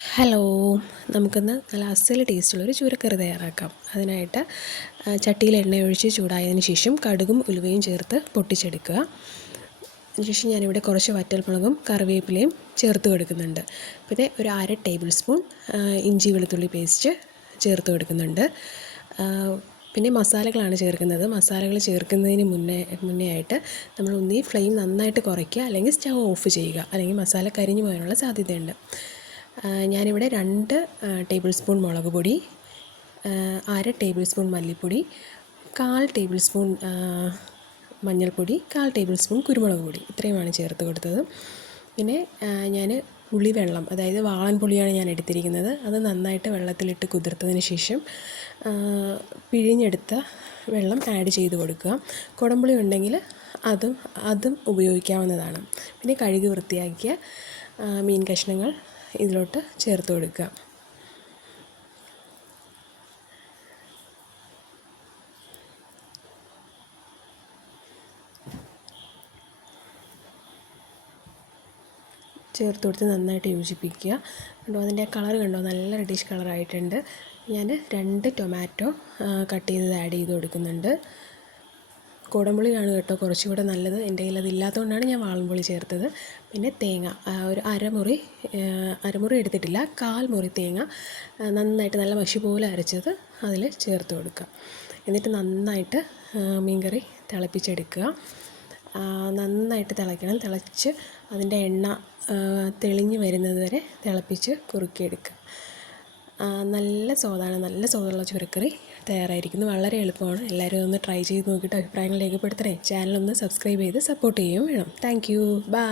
Hello, നമുക്കിന്ന് നല്ല അസൽ ടേസ്റ്റുള്ളൊരു ചൂരക്കറി തയ്യാറാക്കാം. അതിനായിട്ട് ചട്ടിയിൽ എണ്ണ ഒഴിച്ച് ചൂടായതിന് ശേഷം കടുകും ഉലുവയും ചേർത്ത് പൊട്ടിച്ചെടുക്കുക. അതിനുശേഷം ഞാനിവിടെ കുറച്ച് വറ്റൽമുളകും കറിവേപ്പിലയും ചേർത്ത് കൊടുക്കുന്നുണ്ട്. പിന്നെ ഒരു 1/2 ടേബിൾ സ്പൂൺ ഇഞ്ചി വെളുത്തുള്ളി പേസ്റ്റ് ചേർത്ത് കൊടുക്കുന്നുണ്ട്. പിന്നെ മസാലകളാണ് ചേർക്കുന്നത്. മസാലകൾ ചേർക്കുന്നതിന് മുന്നേ ആയിട്ട് നമ്മൾ ഒന്നീ ഫ്ലെയിം നന്നായിട്ട് കുറയ്ക്കുക, അല്ലെങ്കിൽ സ്റ്റൗ ഓഫ് ചെയ്യുക, അല്ലെങ്കിൽ മസാല കരിഞ്ഞു പോകാനുള്ള സാധ്യതയുണ്ട്. ഞാനിവിടെ 2 ടേബിൾ സ്പൂൺ മുളക് പൊടി, 1/2 ടേബിൾ സ്പൂൺ മല്ലിപ്പൊടി, 1/4 ടേബിൾ സ്പൂൺ മഞ്ഞൾപ്പൊടി, 1/4 ടേബിൾ സ്പൂൺ കുരുമുളക് പൊടി, ഇത്രയുമാണ് ചേർത്ത് കൊടുത്തത്. പിന്നെ ഞാൻ പുളിവെള്ളം, അതായത് വാളൻപുളിയാണ് ഞാൻ എടുത്തിരിക്കുന്നത്. അത് നന്നായിട്ട് വെള്ളത്തിലിട്ട് കുതിർത്തതിന് ശേഷം പിഴിഞ്ഞെടുത്ത വെള്ളം ആഡ് ചെയ്ത് കൊടുക്കുക. കുടംപുളി ഉണ്ടെങ്കിൽ അതും ഉപയോഗിക്കാവുന്നതാണ്. പിന്നെ കഴുകി വൃത്തിയാക്കിയ മീൻ കഷ്ണങ്ങൾ ഇതിലോട്ട് ചേർത്ത് കൊടുക്കുക. ചേർത്ത് കൊടുത്ത് നന്നായിട്ട് യോജിപ്പിക്കുക. കണ്ടോ, അതിൻ്റെ കളർ കണ്ടോ, നല്ല റെഡിഷ് കളറായിട്ടുണ്ട്. ഞാൻ 2 ടൊമാറ്റോ കട്ട് ചെയ്തത് ആഡ് ചെയ്ത് കൊടുക്കുന്നുണ്ട്. കുടംപുളിയാണ് കേട്ടോ കുറച്ചുകൂടെ നല്ലത്. എൻ്റെ കയ്യിൽ അതില്ലാത്തതുകൊണ്ടാണ് ഞാൻ വാളൻപുളി ചേർത്തത്. പിന്നെ തേങ്ങ ഒരു അരമുറി എടുത്തിട്ടില്ല, 1/4 മുറി തേങ്ങ നന്നായിട്ട് നല്ല മഷി പോലെ അരച്ചത് അതിൽ ചേർത്ത് കൊടുക്കുക. എന്നിട്ട് നന്നായിട്ട് മീൻകറി തിളപ്പിച്ചെടുക്കുക. നന്നായിട്ട് തിളയ്ക്കണം. തിളച്ച് അതിൻ്റെ എണ്ണ തെളിഞ്ഞ് വരുന്നത് വരെ തിളപ്പിച്ച് കുറുക്കിയെടുക്കുക. നല്ല സ്വാദുള്ള ചുരക്കറി തയ്യാറായിരിക്കുന്നു. വളരെ എളുപ്പമാണ്. എല്ലാവരും ഒന്ന് ട്രൈ ചെയ്ത് നോക്കിയിട്ട് അഭിപ്രായങ്ങൾ രേഖപ്പെടുത്തണേ. ചാനലൊന്ന് സബ്സ്ക്രൈബ് ചെയ്ത് സപ്പോർട്ട് ചെയ്യുകയും വേണം. Thank you. ബൈ.